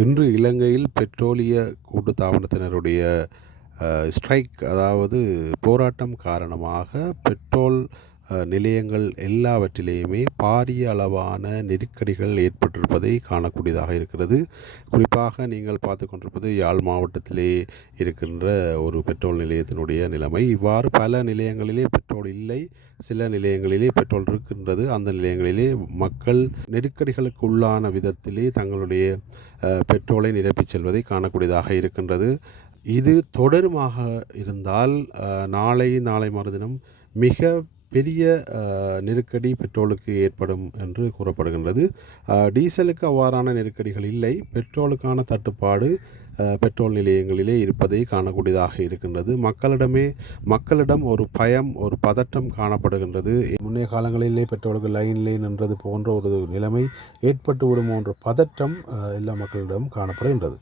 இன்று இலங்கையில் பெட்ரோலிய கூட்டுத்தாபனத்தினருடைய ஸ்ட்ரைக், அதாவது போராட்டம் காரணமாக பெட்ரோல் நிலையங்கள் எல்லாவற்றிலேயுமே பாரிய அளவான நெருக்கடிகள் ஏற்பட்டிருப்பதை காணக்கூடியதாக இருக்கிறது. குறிப்பாக நீங்கள் பார்த்து கொண்டிருப்பது யாழ் மாவட்டத்திலே இருக்கின்ற ஒரு பெட்ரோல் நிலையத்தினுடைய நிலைமை. இவ்வாறு பல நிலையங்களிலே பெட்ரோல் இல்லை, சில நிலையங்களிலே பெட்ரோல் இருக்கின்றது. அந்த நிலையங்களிலே மக்கள் நெருக்கடிகளுக்கு உள்ளான விதத்திலே தங்களுடைய பெட்ரோலை நிரப்பிச் செல்வதை காணக்கூடியதாக இருக்கின்றது. இது தொடருமாக இருந்தால் நாளை மறுதினம் மிக பெரிய நெருக்கடி பெட்ரோலுக்கு ஏற்படும் என்று கூறப்படுகின்றது. டீசலுக்கு அவ்வாறான நெருக்கடிகள் இல்லை. பெட்ரோலுக்கான தட்டுப்பாடு பெட்ரோல் நிலையங்களிலே இருப்பதை காணக்கூடியதாக இருக்கின்றது. மக்களிடம் ஒரு பயம், ஒரு பதட்டம் காணப்படுகின்றது. முன்னைய காலங்களிலே பெட்ரோலுக்கு லைனிலே நின்றது போன்ற ஒரு நிலைமை ஏற்பட்டு விடுமோ என்ற பதட்டம் எல்லா மக்களிடம் காணப்படுகின்றது.